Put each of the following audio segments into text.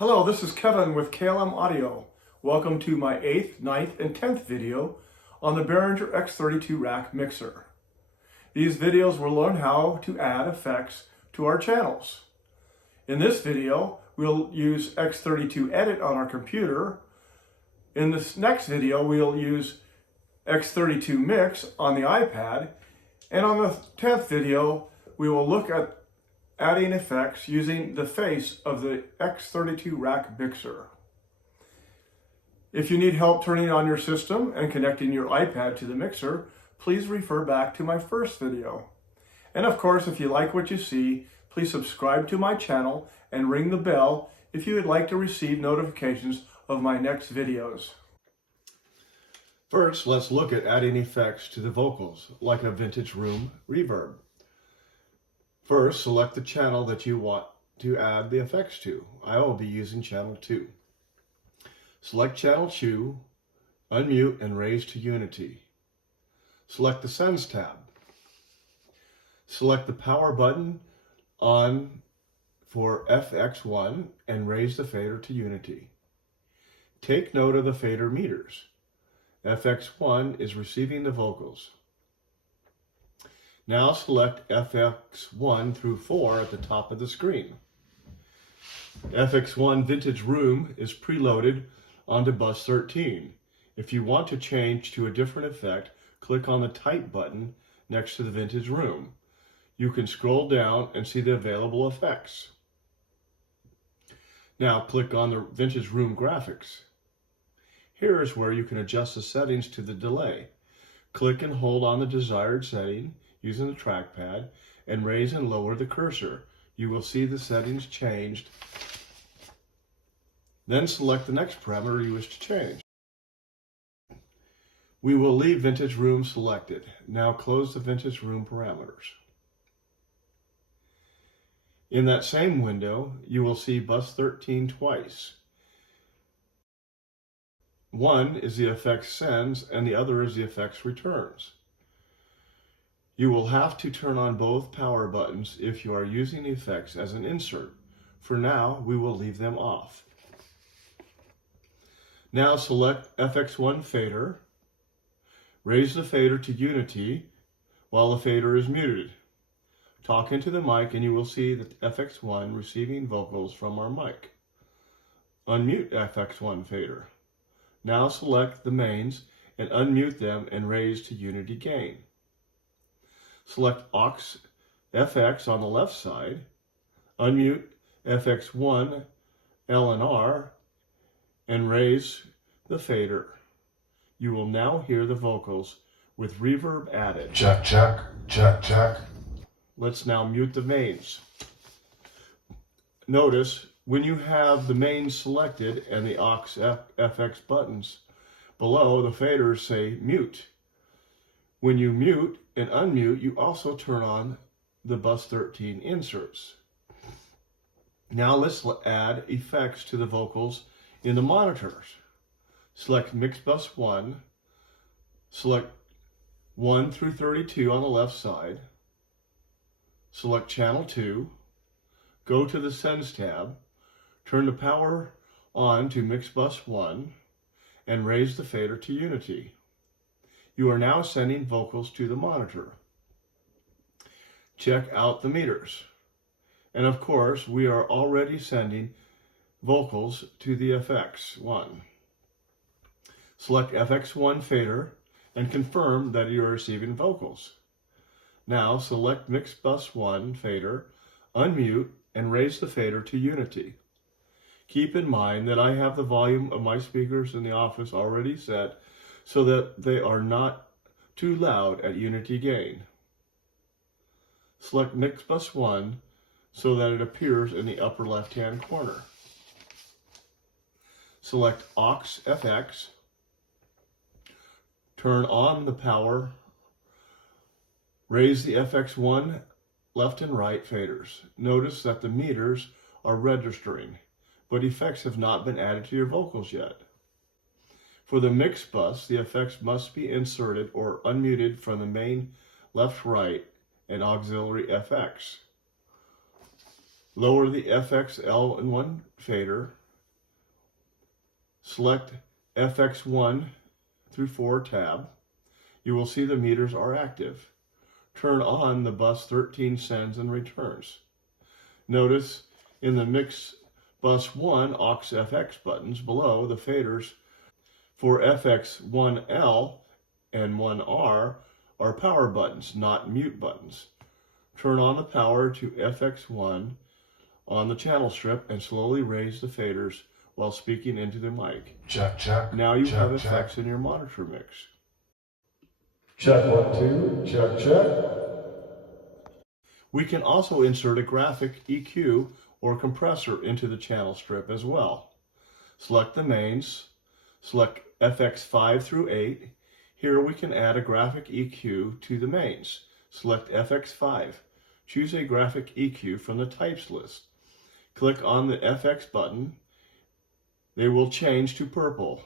Hello, this is Kevin with KLM Audio. Welcome to my 8th, 9th, and 10th video on the Behringer X32 rack mixer. These videos will learn how to add effects to our channels. In this video, we'll use X32 Edit on our computer. In this next video, we'll use X32 Mix on the iPad. And on the 10th video, we will look at adding effects using the face of the X32 rack mixer. If you need help turning on your system and connecting your iPad to the mixer, please refer back to my first video. And of course, if you like what you see, please subscribe to my channel and ring the bell if you would like to receive notifications of my next videos. First, let's look at adding effects to the vocals, like a vintage room reverb. First, select the channel that you want to add the effects to. I will be using channel 2. Select channel 2, unmute and raise to unity. Select the Sends tab. Select the power button on for FX1 and raise the fader to unity. Take note of the fader meters. FX1 is receiving the vocals. Now select FX1 through 4 at the top of the screen. FX1 Vintage Room is preloaded onto bus 13. If you want to change to a different effect, click on the Type button next to the Vintage Room. You can scroll down and see the available effects. Now click on the Vintage Room graphics. Here is where you can adjust the settings to the delay. Click and hold on the desired setting using the trackpad and raise and lower the cursor. You will see the settings changed. Then select the next parameter you wish to change. We will leave Vintage Room selected. Now close the Vintage Room parameters. In that same window, you will see bus 13 twice. One is the effects sends and the other is the effects returns. You will have to turn on both power buttons if you are using the effects as an insert. For now, we will leave them off. Now select FX1 fader. Raise the fader to unity while the fader is muted. Talk into the mic and you will see that FX1 receiving vocals from our mic. Unmute FX1 fader. Now select the mains and unmute them and raise to unity gain. Select aux FX on the left side, unmute FX1 L and R, and raise the fader. You will now hear the vocals with reverb added. Check, check, check, check. Let's now mute the mains. Notice when you have the mains selected and the aux FX buttons below, the faders say mute. When you mute and unmute, you also turn on the bus 13 inserts. Now let's add effects to the vocals in the monitors. Select Mix Bus 1, select 1 through 32 on the left side, select channel 2, go to the Sends tab, turn the power on to Mix Bus 1, and raise the fader to unity. You are now sending vocals to the monitor. Check out the meters. And of course, we are already sending vocals to the FX1. Select FX1 fader and confirm that you are receiving vocals. Now select Mix Bus 1 fader, unmute, and raise the fader to unity. Keep in mind that I have the volume of my speakers in the office already set so that they are not too loud at unity gain. Select Mix Bus 1 so that it appears in the upper left-hand corner. Select aux FX, turn on the power, raise the FX1 left and right faders. Notice that the meters are registering, but effects have not been added to your vocals yet. For the mix bus, the effects must be inserted or unmuted from the main left-right and auxiliary FX. Lower the FX L1 fader select FX1 through 4 tab. You will see the meters are active. Turn on the bus 13 sends and returns. Notice in the mix bus 1 aux FX buttons below, the faders for FX1L and 1R are power buttons, not mute buttons. Turn on the power to FX1 on the channel strip and slowly raise the faders while speaking into the mic. Check, check. Now you check, have check. effects in your monitor mix. Check 1, 2. Check, check. We can also insert a graphic EQ or compressor into the channel strip as well. Select the mains, select FX5 through 8. Here we can add a graphic EQ to the mains. Select FX5. Choose a graphic EQ from the types list. Click on the FX button. They will change to purple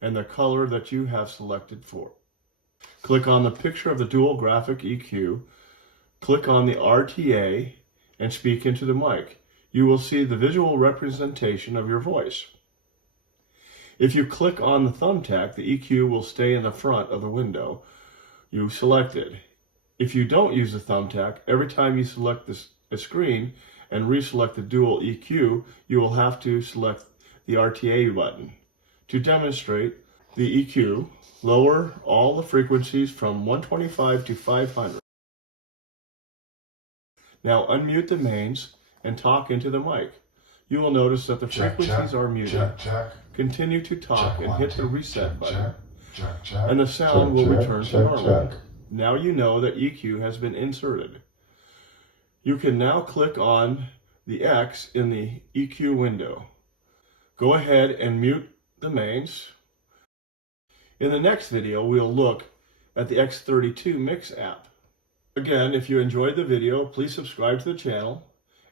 and the color that you have selected for. Click on the picture of the dual graphic EQ. Click on the RTA and speak into the mic. You will see the visual representation of your voice. If you click on the thumbtack, the EQ will stay in the front of the window you selected. If you don't use the thumbtack, every time you select a screen and reselect the dual EQ, you will have to select the RTA button. To demonstrate the EQ, lower all the frequencies from 125 to 500. Now unmute the mains and talk into the mic. You will notice that the frequencies are muted. Check, check. Continue to talk and hit the reset button, Check, and the sound will return to normal. check. Now you know that EQ has been inserted. You can now click on the X in the EQ window. Go ahead and mute the mains. In the next video, we'll look at the X32 Mix app. Again, if you enjoyed the video, please subscribe to the channel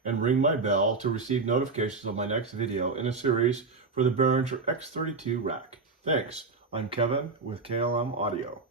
and ring my bell to receive notifications of my next video in a series for the Behringer X32 rack. Thanks. I'm Kevin with KLM Audio.